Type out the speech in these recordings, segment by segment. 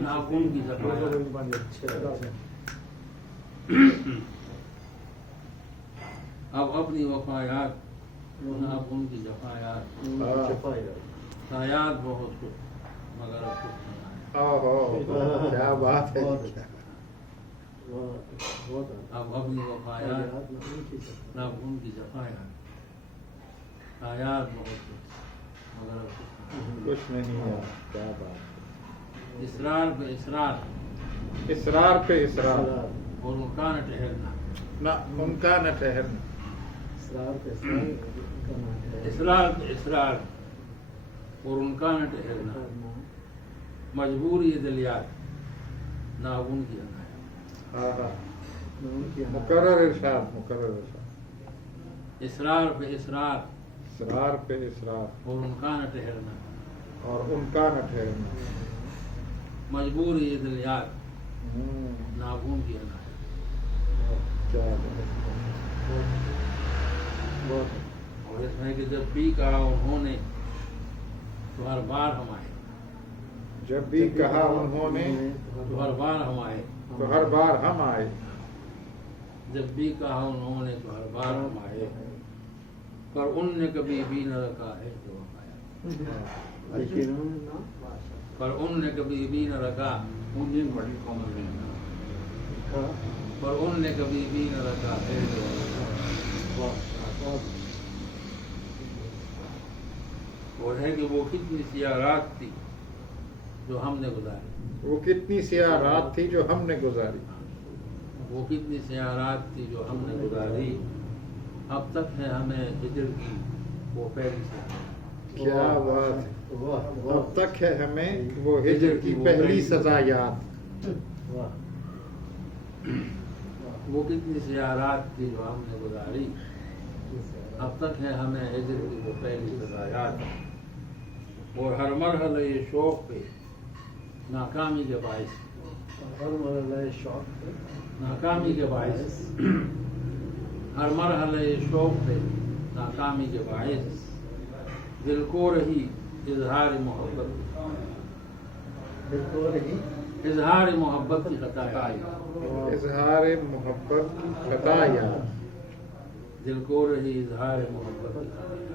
नाखून की सफायात, अब अपनी वफायात, नाखून की जफायात, सायात बहुत कुछ मगर अब कुछ नहीं आया। क्या बात है। अब अपनी वफायात, नाखून की जफायात, सायात बहुत कुछ मगर अब कुछ नहीं है। क्या बात। इसरार पे इसरार इसरार पे इसरार, और उनका न ठहरना, ना उनका न ठहरना। इसरार पे इसरार और उनका न ठहरना, मजबूर ये दिलियात ना उनकी अनाया। मुकर्रर इरशाद, मुकर्रर इरशाद। इसरार पे इसरार इसरार पे इसरार और उनका न ठहरना, और उनका न ठहरना। मजबूर ये दिलियात नागुन की अनाया। क्या और इसमें कि जब भी कहा उन्होंने तो हर बार हम आए, जब भी कहा उन्होंने तो हर बार हम आए, तो हर बार हम आए। जब भी कहा उन्होंने तो हर बार हम आए, पर उनने कभी भी न रखा है जो वफाया। पर उनने कभी भी न रखा, उनने बड़ी कौम में पर उनने कभी भी न रखा है जो वफाया। वो है कि वो कितनी सियाह रात थी जो हमने गुजारी, वो कितनी सियाह रात थी जो हमने गुजारी। वो कितनी सियाह रात थी जो हमने गुजारी, अब तक है हमें हिजर की वो पहली सजा। क्या बात है। अब तक है हमें वो हिजर की पहली सजा याद। वो कितनी सियाह रात थी जो हमने गुजारी, अब तक है हमें हिजर की वो पहली सजा याद। और हर मरहले ये शौक पे नाकामी के बाइस, नाकामी के बाइस, हर मरहले ये शौक पे नाकामी के बाइस, दिल को रही इजहार मोहब्बत, इजहार मोहब्बत की खता आई। इजहार मोहब्बत खता याद। दिल को रही इजहार मोहब्बत की खता आई।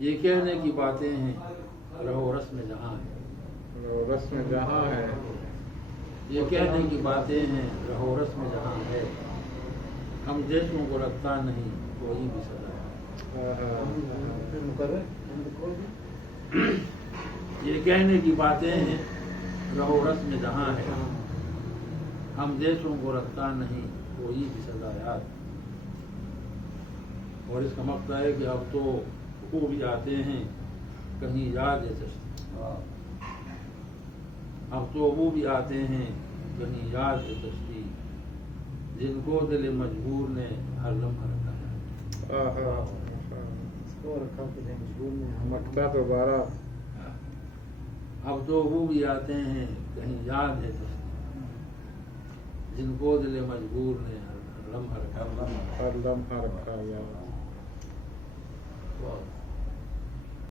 ये कहने की बातें हैं रहो रस्म जहाँ है, रस्म जहाँ है। ये कहने की बातें हैं रहो रस्म जहाँ है, हम जैसों को रखता नहीं कोई भी सजा है। ये कहने की बातें हैं रहो रस्म जहाँ है, हम जैसों को रखता नहीं कोई भी सजा याद। और इसका मकसद है कि अब तो वो भी आते हैं कहीं याद है चश्ती, अब तो वो भी आते हैं कहीं याद है चश्ती, जिनको दिल मजबूर ने हर लम्हा रखा है। मक्ता दोबारा। अब तो वो भी आते हैं कहीं याद है चश्ती, जिनको दिल मजबूर ने हर लम्हा रखा है। हर लम्हा रखा याद।